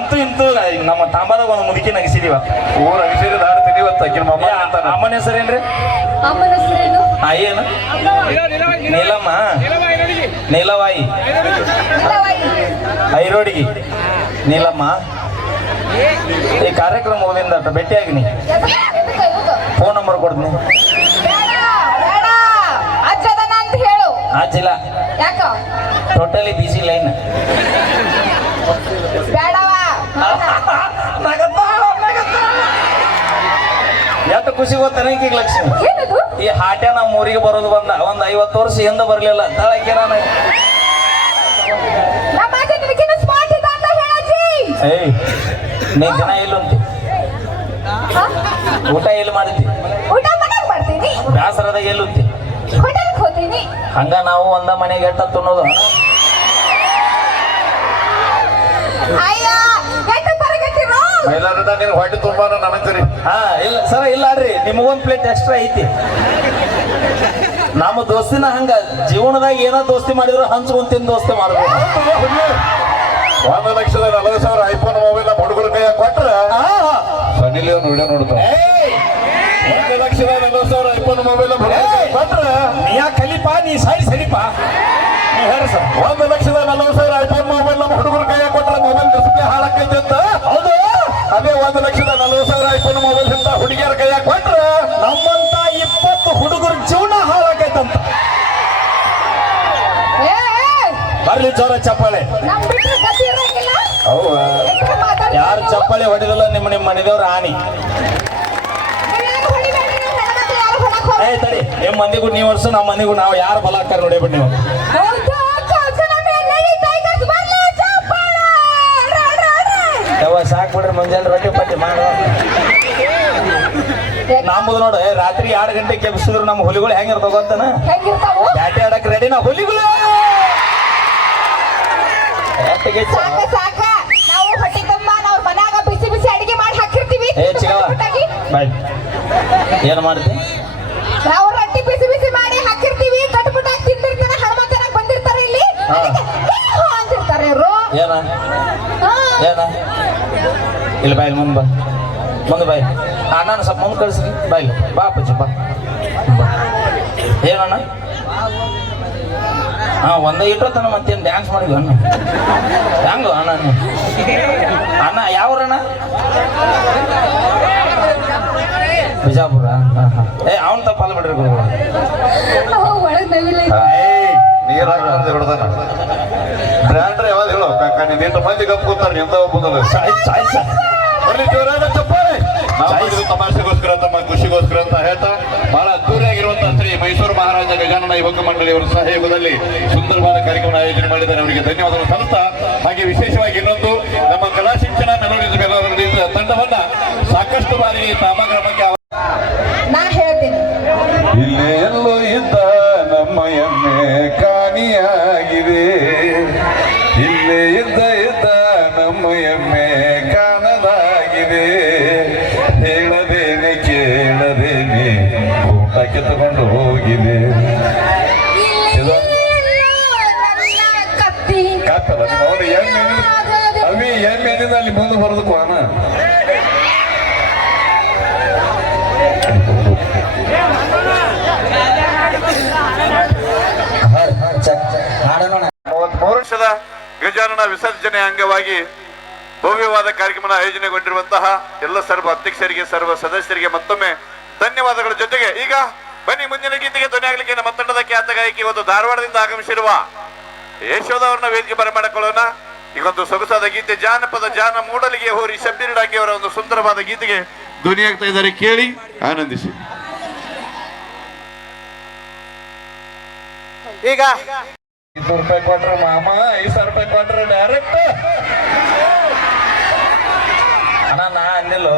ಅಂತೂ ಇಂತೂ ನಮ್ಮ ತಾಂಬಾದಾಗ ಒಂದು ಮುದುಕಿ ನಗಿಸಿದೀವ. ಊರ್ ಅಗಿಸಿರಿ ದಾಡಿ ತಿನ್ನಿವತ್ತ ಅಕ್ಕಿನ ಮಮ್ಮ ಅಂತ. ಅಮ್ಮನ ಹೆಸರೇನ್ರಿ? ಅಮ್ಮನ ಹೆಸರೇನು? ಏನು? ನೀಲಮ್ಮ, ನೀಲವಾಯಿ, ಐರೋಡಿಗಿ, ನೀಲಮ್ಮ. ಈ ಕಾರ್ಯಕ್ರಮ ಮುಗಿದಿಂದ ಭೇಟಿಯಾಗಿನಿ. ಫೋನ್ ನಂಬರ್ ಕೊಡ್ತೀನಿ. ಅಂತ ಹೇಳು. ಆಚಿಲ್ಲ, ಯಾಕ? Totally busy line. ಬೇಡವಾ? ಎಷ್ಟು ಖುಷಿ ಗೊತ್ತಾನೆ ಈಗ ಲಕ್ಷ್ಮಿ. ಏನದು? ಈ ಹಾಟ್ಯ ನಮ್ಮ ಊರಿಗೆ ಬರೋದು ಬಂದ ಒಂದ್ 50 ವರ್ಷ ಹಿಂದೆ ಬರ್ಲಿಲ್ಲ. ತಳಕಿರ ಏಯ್ ನೀ ದಿನ ಎಲ್ಲುಂತಿ ಊಟ ಎಲ್ಲಿ ಮಾಡಿದ್ವಿ? ಊಟ ಮನೆಗೆ ಮಾಡ್ತೀನಿ. ಬ್ಯಾಸರದಾಗ ಎಲ್ಲುಂತಿ? ಹೋಟೆಲ್ಗೆ ಹೋಗ್ತೀನಿ. ಹಂಗ ನಾವು ಒಂದ ಮನೆಗೆ ಎಟ್ಟ ತಿನ್ನೋದು. ಅಯ್ಯ ಎಷ್ಟು ಬರಗಟ್ಟಿರೋ ಮೈಲಾರದಾಗ ನೀನು ಹೊಟ್ಟೆ ತುಂಬಾನು ನನಗ್ತೀರಿ. ಹಾ ಇಲ್ಲ ಸರ, ಇಲ್ಲ ಅಡ್ರಿ, ನಿಮಗೊಂದು ಪ್ಲೇಟ್ ಎಕ್ಸ್ಟ್ರಾ ಐತಿ. ನಮ್ಮ ದೋಸ್ತಿನ ಹಂಗ ಜೀವನದಾಗ ಏನೋ ದೋಸ್ತಿ ಮಾಡಿದ್ರು ಹಂಚ್ಕೊಂತಿನ ದೋಸ್ತಿ ಮಾಡ್ಬೇಕು. 1,40,000 ಐಫೋನ್ ಮೊಬೈಲ್ ನಮ್ಮ ಹುಡುಗರ ಕೈಯಾಗ ಕೊಟ್ರ ಸನಿ ಲಿಯೋನ್ ವಿಡಿಯೋ ನೋಡ್ತಾವ. 1,40,000 ಐಫೋನ್ ಮೊಬೈಲ್ ಕೊಟ್ರ ನೀ ಯಾ ಕಲಿಪ, ನೀ ಸೈಡ್ ಸರಿಪ. ನೀ ಹೇಳಿ ಸರ್. 1,40,000 ಐಫೋನ್ ಮೊಬೈಲ್ ನಮ್ಮ ಹುಡುಗರ ಕೈಯಾಗ ಕೊಟ್ರ ಮೊಬೈಲ್ ಡಿಸ್ಪ್ಲೇ ಹಾಳಾಕೈತಿ ಅಂತ. ಹೌದು. ಅದೇ 1,40,000 ಐಫೋನ್ ಮೊಬೈಲ್ ಅಂತ ಹುಡುಗಿಯರ ಕೈಯಾಗ ಕೊಟ್ರ ನಮ್ಮಂತ 20 ಹುಡುಗರ ಜೀವನ ಹಾಳಾಗೈತಂತ. ಬರ್ಲಿ ಜೋರ ಚಪ್ಪಾಳೆ. ನಮ್ ಬಿಟ್ರೆ ಗತಿ ಇರಂಗಿಲ್ಲ. ಯಾರು ಚಪ್ಪಾಳೆ ಹೊಡಿದಲ್ಲ ನಿಮ್ಮ ಮನೆದೇವ್ರ ಆನಿ. ಏ ತಡಿ, ನಿಮ್ಮ ಮಂದಿಗೂ ನೀವು ವರ್ಷ, ನಮ್ಮ ಮಂದಿಗೂ ನಾವು ಯಾರು ಬಲ ಹಾಕ್ತಾರೆ ನೋಡಿ ಬಿಟ್ಟು ನೀವು. ಯಾವ ಸಾಕು ಬಿಡ್ರಿ, ಮುಂಜಾನೆ ರೊಟ್ಟಿ ಪಟ್ಟಿ ಮಾಡುವ. ನಮ್ಮದು ನೋಡು, ರಾತ್ರಿ 2 ಗಂಟೆಗೆ ಕೆಬ್ಸಿದ್ರು ನಮ್ಮ ಹುಲಿಗಳು ಹೆಂಗಿರ್ತಾವ ಗೊತ್ತನ? ಬ್ಯಾಟಿ ಆಡಕ್ ರೆಡಿ ನಾ ಹುಲಿಗಳು. ನಾವು ಹೊಟ್ಟೆ ತುಂಬ ನಾವು ಮನ್ಯಾಗ ಬಿಸಿ ಬಿಸಿ ಅಡಿಗೆ ಮಾಡಿ ಹಾಕಿರ್ತೀವಿ. ಏ ಚಿಗವ ಬಾಯ್, ಏನು ಮಾಡ್ತಿ? ನಾವು ರೊಟ್ಟಿ ಬಿಸಿ ಬಿಸಿ ಮಾಡಿ ಹಾಕಿರ್ತೀವಿ. ಕಟ್ಬಿಟ್ಟಾಗಿ ತಿಂದಿರ್ತಾನೆ, ಹನುಮಂತನಾಗ ಬಂದಿರ್ತಾರೆ ಇಲ್ಲಿ ಅಂತಿರ್ತಾರೆ ಇವರು. ಏನ ಏನ ಇಲ್ಲಿ ಬಾಯ್, ಮುಂದೆ ಬಾ, ಮುಂದೆ ಬಾಯ್. ನಾನು ಸ್ವಲ್ಪ ಮುಂದೆ ಕಳಿಸ್ರಿ ಬಾಯ್. ಬಾ ಅಪ್ಪಾಜಿ ಬಾ. ಏನಣ್ಣ? ಹಾ, ಒಂದ ಇಟ್ಟೋತನ ಮತ್ತೇನು ಡ್ಯಾನ್ಸ್ ಮಾಡಿದ್ವಿ ಅಣ್ಣ. ಹೆಂಗು ಅಣ್ಣ? ಅಣ್ಣ ಯಾವ್ರಣ್ಣ? ಬಿಜಾಪುರ. ಏ ಅವ್ನು ತಪ್ಪಲ್ಲ ಬಿಡ್ರಿ ಗುರು. ಬ್ರ್ಯಾಂಡ್ರೆ ಯಾವಾಗ ಹೇಳೋ ನೀನು 8 ಮಂದಿ ಗಪ್ ಕೂತಾರ ನಿಂದ ಒಬ್ಬಂದಲ್ಲ. ಅಲ್ಲಿ ಜೋರಾದ ಚಪ್ಪಾಳೆ. ತಮಾಷೆಗೋಸ್ಕರ, ತಮ್ಮ ಖುಷಿಗೋಸ್ಕರ ಅಂತ ಹೇಳ್ತಾ ಬಹಳ ಅದ್ದೂರಿಯಾಗಿರುವಂತಹ ಶ್ರೀ ಮೈಸೂರು ಮಹಾರಾಜ ಗಜಾನನ ಯುವಕ ಮಂಡಳಿಯವರ ಸಹಯೋಗದಲ್ಲಿ ಸುಂದರವಾದ ಕಾರ್ಯಕ್ರಮ ಆಯೋಜನೆ ಮಾಡಿದ್ದಾರೆ. ಅವರಿಗೆ ಧನ್ಯವಾದಗಳು ಸಲ್ಲಿಸ್ತಾ, ಹಾಗೆ ವಿಶೇಷವಾಗಿ ಇನ್ನೊಂದು ನಮ್ಮ ಕಲಾ ಶಿಕ್ಷಣ ಮೆಲೋಡಿ ತಂಡವನ್ನ ಸಾಕಷ್ಟು ಬಾರಿ ತಮ್ಮ ಗ್ರಾಮಕ್ಕೆ ನಾ ಹೇಳ್ತೀನಿ. ಇಲ್ಲೇ ಎಲ್ಲೋ ಇದ್ದ ನಮ್ಮ ಎಮ್ಮೆ ಕಾಣಿಯಾಗಿದೆ, ಇಲ್ಲೇ ಇದ್ದ ನಮ್ಮ ಎಮ್ಮೆ ಕಾಣದಾಗಿದೆ. ಹೇಳದೇನೆ ಕೇಳದೇನೆ ಊಟಕ್ಕೆ ತಗೊಂಡು ಹೋಗಿದೆ. ಕತ್ತಲ್ಲ ಅವನು ಎಮ್ಮೆನಿಂದ ಅಲ್ಲಿ ಮುಂದೆ ಬರೋದು ಕೋಣ. ವರ್ಷದ ಗಜಾನನ ವಿಸರ್ಜನೆ ಅಂಗವಾಗಿ ಭವ್ಯವಾದ ಕಾರ್ಯಕ್ರಮ ಆಯೋಜನೆಗೊಂಡಿರುವಂತಹ ಎಲ್ಲ ಸರ್ವ ಅಧ್ಯಕ್ಷರಿಗೆ, ಸರ್ವ ಸದಸ್ಯರಿಗೆ ಮತ್ತೊಮ್ಮೆ ಧನ್ಯವಾದಗಳ ಜೊತೆಗೆ ಈಗ ಬನ್ನಿ ಮುಂದಿನ ಗೀತೆಗೆ ಧ್ವನಿ ಆಗ್ಲಿಕ್ಕೆ ನಮ್ಮ ತಂಡದ ಖ್ಯಾತ ಗಾಯಕಿ ಇವತ್ತು ಧಾರವಾಡದಿಂದ ಆಗಮಿಸಿರುವ ಯಶೋಧ ಅವರನ್ನ ವೇದಿಕೆ ಬರಮಾಡಿಕೊಳ್ಳೋಣ. ಈಗೊಂದು ಸೊಗಸಾದ ಗೀತೆ, ಜಾನಪದ ಜಾನ ಮೂಡಲಿಗೆ ಹೋರಿ ಶಬ್ಬೀರ್ ಡಾಂಗಿ ಅವರ ಒಂದು ಸುಂದರವಾದ ಗೀತೆಗೆ ಧ್ವನಿಯಾಗ್ತಾ ಇದ್ದಾರೆ, ಕೇಳಿ ಆನಂದಿಸಿ. ಈಗ 200 ರೂಪಾಯಿ ಕೊಟ್ರೆ ಮಾಮ, 5,000 ರೂಪಾಯಿ ಕೊಟ್ರೆ ಡೈರೆಕ್ಟ್. ಅಣ್ಣ ನಾ ಅಂದಿಲ್ಲೋ.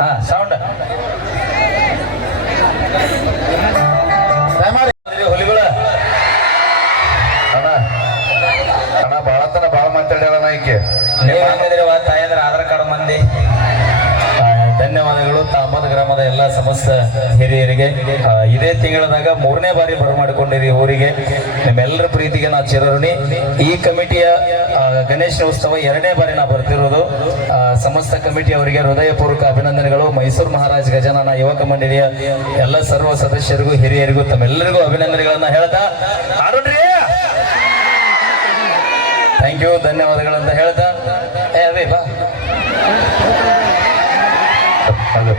ಹಾ ಸೌಂಡ್ ಹುಲಿಗಳ ಅಣ್ಣ ಅಣ್ಣ ಬಾಳತನ ಬಾಳ ಮಾತಾಡ್ಯಾಳ ಈಕೆ. ನೀವ್ ಹೆಂಗಿದ್ರಿ? ತಾಯಿ ಅಂದ್ರೆ ಆಧಾರ್ ಕಾರ್ಡ್ ಮಂದಿ. ಧನ್ಯವಾದಗಳು. ಮತ್ತು ಅಹಮದ್ ಗ್ರಾಮದ ಎಲ್ಲ ಸಮಸ್ತ ಹಿರಿಯರಿಗೆ ಇದೇ ತಿಂಗಳದಾಗ 3ನೇ ಬಾರಿ ಬರಮಾಡಿಕೊಂಡಿದ್ದೀವಿ ಊರಿಗೆ. ನಿಮ್ಮೆಲ್ಲರ ಪ್ರೀತಿಗೆ ನಾ ಚಿರಋಣಿ. ಈ ಕಮಿಟಿಯ ಗಣೇಶ ಉತ್ಸವ 2ನೇ ಬಾರಿ ನಾ ಬರ್ತಿರೋದು. ಸಮಸ್ತ ಕಮಿಟಿ ಅವರಿಗೆ ಹೃದಯಪೂರ್ವಕ ಅಭಿನಂದನೆಗಳು. ಮೈಸೂರು ಮಹಾರಾಜ್ ಗಜಾನನ ಯುವಕ ಮಂಡಳಿಯ ಎಲ್ಲ ಸರ್ವ ಸದಸ್ಯರಿಗೂ ಹಿರಿಯರಿಗೂ ತಮ್ಮೆಲ್ಲರಿಗೂ ಅಭಿನಂದನೆಗಳನ್ನ ಹೇಳ್ತಾ ಆಡೋಣ್ರಿ. ಥ್ಯಾಂಕ್ ಯು, ಧನ್ಯವಾದಗಳಂತ ಹೇಳ್ತಾ ಅವೇ ಬಾ. ಅದು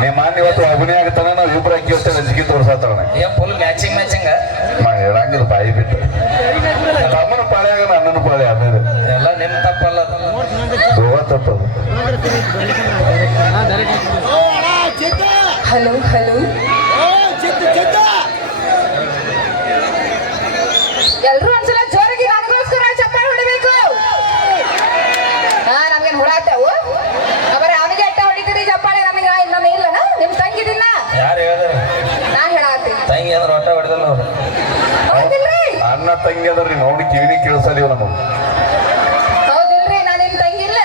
ನಿಮ್ಮ ಮಾನ್ಯ ಇವತ್ತು ಅಭಿನಯ ಆಗತ್ತಾನ ನಾವು ಇಬ್ಬರು ಅಕ್ಕಿ ಹೊತ್ತೆ ಲಂಚಿಗೆ ತೋರ್ಸಾತಾಳ ಏನ್ ಫುಲ್ ಮ್ಯಾಚಿಂಗ್ ಹೇಳಂಗಿಲ್ಲ ಬಾಯಿ ಬಿಟ್ಟು ತಮ್ಮನ ಪಾಳೆ ಆಗ ಅಣ್ಣನ ಪಾಳೆ ಆಮೇಲೆ ಎಲ್ಲ ನಿಮ್ ತಪ್ಪಲ್ಲ. ಗೋವಾ ತಪ್ಪದು. ಹಲೋ ಹಲೋ ಎಲ್ರು ಒಂದ್ಸಲ ಜೋರಾಗಿ ನನಗೋಸ್ಕರ ಚಪ್ಪಾಳೆ ಹೊಡಿಬೇಕು. ನಮ್ಗೇನ್ ಹೊಡಾತವು ಅವರೇ ಅವನಿಗೆ ಅಟ್ಟ ಹೊಡಿತೀರಿ ಚಪ್ಪಾಳೆ. ನಮಗೆ ನಾನು ಇಲ್ಲನ ನಿಮ್ ತಂಗಿದಿಲ್ಲ ಯಾರು ಹೇಳಿದ್ರು? ನಾನ್ ಹೇಳಾತೀನಿ ತಂಗಿ ಅಂದ್ರೆ ಹೊಟ್ಟೆ ಹೊಡೆದಲ್ಲ ಅವ್ರು. ಹೌದಿಲ್ರಿ? ಅಣ್ಣ ತಂಗಿ ಅದ್ರಿ ನೋಡಿ ಕಿವಿನಿ ಕೇಳಿಸಲಿವ ನಮಗೆ. ಹೌದಿಲ್ರಿ? ನಾನ್ ನಿಮ್ ತಂಗಿ ಇಲ್ಲ.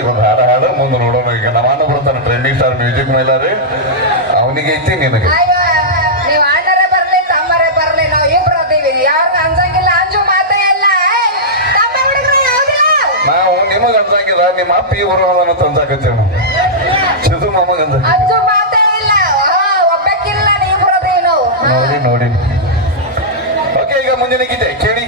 ಇವೊಂದು ಹಾಡ ಮುಂದೆ ನೋಡೋಣ. ಈಗ ನಮ್ಮ ಅಣ್ಣ ಬರ್ತಾನೆ ಟ್ರೆಂಡಿಂಗ್ ಸ್ಟಾರ್ ಮ್ಯೂಸಿಕ್ ಮೇಲಾರಿ ಅವನಿಗೆ ಐತಿ ನಿನಗೆ. ನೀವ್ ಅಣ್ಣರೇ ಬರ್ಲಿ ತಮ್ಮರೇ ಬರ್ಲಿ ನಾವ್ ಇಬ್ರು ಅದೀವಿ. ಯಾರು ಅನ್ಸಂಗಿಲ್ಲ, ಅಂಜು ಮಾತೇ ಇಲ್ಲ. ತಮ್ಮ ಹುಡುಗರು ಯಾವ್ದಿಲ್ಲ. ನಾವು ನಿಮಗ ಅನ್ಸಂಗಿಲ್ಲ, ನಿಮ್ಮ ಅಪ್ಪ ಈ ಊರು ತಂದಾಕತ್ತೇವ ನಾವು. ಸಿದು ಮಮ್ಮಗಂದ ಅಂಜು ಮಾತೇ ಇಲ್ಲ. ಒಬ್ಬಕ್ಕಿಲ್ಲ, ನೀವ್ ಇಬ್ರು ಅದೀವಿ ನಾವು. ನೋಡಿ ನೋಡಿ. ಓಕೆ, ಈಗ ಮುಂದಿನ ಗೀತೆ ಕೇಳಿ.